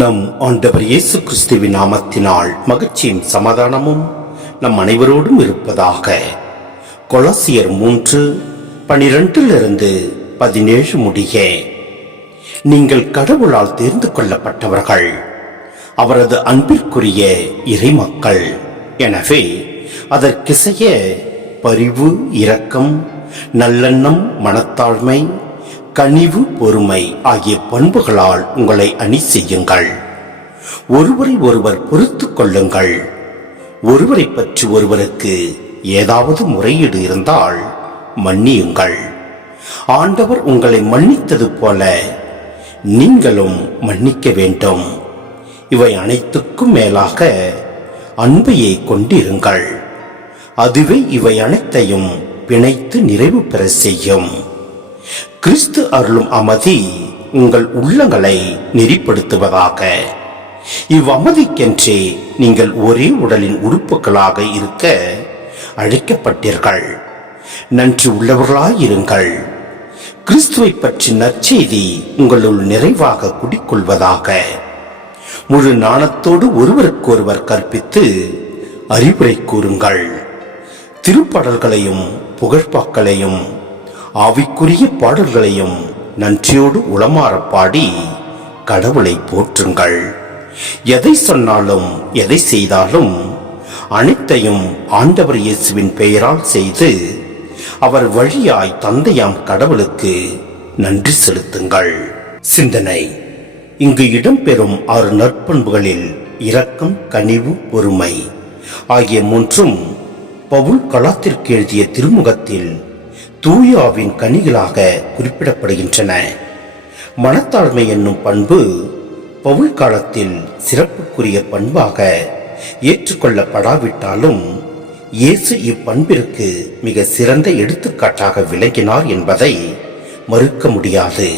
நம் ஆண்டவர் இயேசு கிறிஸ்துவின் நாமத்தினால் மகிழ்ச்சியும் சமாதானமும் நம் அனைவரோடும் இருப்பதாக. கொலோசியர் 3:12-17 முடிய. நீங்கள் கடவுளால் தேர்ந்து கொள்ளப்பட்டவர்கள், அவரது அன்பிற்குரிய இறைமக்கள். எனவே அதற்கிசைய பரிவு, இரக்கம், நல்லெண்ணம், மனத்தாழ்மை, கனிவு, பொறுமை ஆகிய பண்புகளால் உங்களை அணி செய்யுங்கள். ஒருவரை ஒருவர் பொறுத்து கொள்ளுங்கள். ஒருவரை பற்றி ஒருவருக்கு ஏதாவது முறையீடு இருந்தால் மன்னியுங்கள். ஆண்டவர் உங்களை மன்னித்தது போல நீங்களும் மன்னிக்க வேண்டும். இவை அனைத்துக்கும் மேலாக அன்பையே கொண்டிருங்கள். அதுவே இவை அனைத்தையும் பிணைத்து நிறைவு பெற செய்யும். கிறிஸ்து அருளும் அமைதி உங்கள் உள்ளங்களை நெறிப்படுத்துவதாக. இவ்வமதிக்கென்றே நீங்கள் ஒரே உடலின் உறுப்புகளாக இருக்க அழைக்கப்பட்டீர்கள். நன்றி உள்ளவர்களாயிருங்கள். கிறிஸ்துவை பற்றி நற்செய்தி உங்களுள் நிறைவாக குடிக்கொள்வதாக. முழு நாணத்தோடு ஒருவருக்கொருவர் கற்பித்து அறிவுரை கூறுங்கள். திருப்பாடல்களையும் புகழ்பாக்களையும் ஆவிக்குரிய பாடல்களையும் நன்றியோடு உளமாற பாடி கடவுளை போற்றுங்கள். எதை சொன்னாலும் எதை செய்தாலும் அனைத்தையும் ஆண்டவர் இயேசுவின் பெயரால் செய்து அவர் வழியாய் தந்தையாம் கடவுளுக்கு நன்றி செலுத்துங்கள். சிந்தனை. இங்கு இடம்பெறும் 6 நற்பண்புகளில் இரக்கம், கனிவு, பொறுமை ஆகிய 3ம் பவுல் கலாத்திற்கு எழுதிய திருமுகத்தில் தூயாவின் கனிகளாக குறிப்பிடப்படுகின்றன. மனத்தாழ்மை என்னும் பண்பு பவுல் காலத்தில் சிறப்புக்குரிய பண்பாக ஏற்றுக்கொள்ளப்படாவிட்டாலும் இயேசு இப்பண்பிற்கு மிக சிறந்த எடுத்துக்காட்டாக விளங்கினார் என்பதை மறுக்க முடியாது.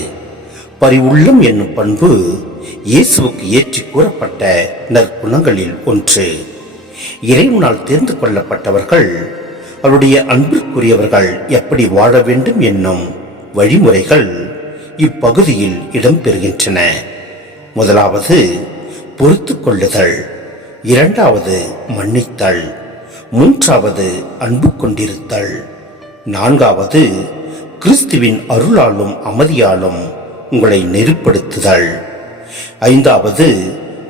பரிவுள்ளம் என்னும் பண்பு இயேசுவுக்கு ஏற்றி கூறப்பட்ட நற்குணங்களில் ஒன்று. இறைவனால் தேர்ந்து கொள்ளப்பட்டவர்கள் அவருடைய அன்பிற்குரியவர்கள் எப்படி வாழ வேண்டும் என்னும் வழிமுறைகள் இப்பகுதியில் இடம்பெறுகின்றன. முதலாவது பொறுத்து கொள்ளுதல், 2வது மன்னித்தல், 3வது அன்பு கொண்டிருத்தல், 4வது கிறிஸ்துவின் அருளாலும் அமைதியாலும் உங்களை நெறிப்படுத்துதல், 5வது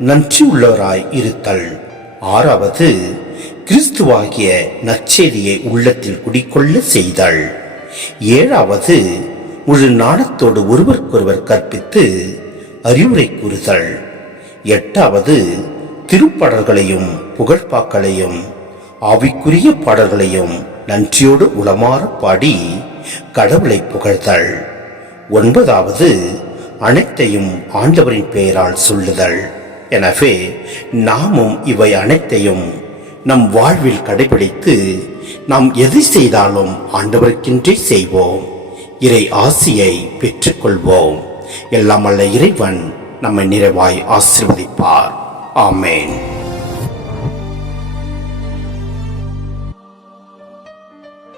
நன்றி உள்ளவராய் இருத்தல், 6வது கிறிஸ்துவாகிய நற்செய்தியை உள்ளத்தில் குடிக்கொள்ள செய்தல், 7வது முழு நாணத்தோடு ஒருவருக்கொருவர் கற்பித்து அறிவுரை கூறுதல், 8வது திருப்பாடல்களையும் புகழ்பாக்களையும் ஆவிக்குரிய பாடல்களையும் நன்றியோடு உளமாற பாடி கடவுளை புகழ்தல், 9வது அனைத்தையும் ஆண்டவரின் பெயரால் சொல்லுதல். எனவே நாமும் இவை அனைத்தையும் நம் வாழ்வில் கடைபிடித்து நாம் எதை செய்தாலும் ஆண்டவருக்கென்றே செய்வோம். இறை ஆசியை பெற்றுக்கொள்வோம். எல்லாம் வல்ல இறைவன் நம்மை நிறைவாய் ஆசீர்வதிப்பார். ஆமென்.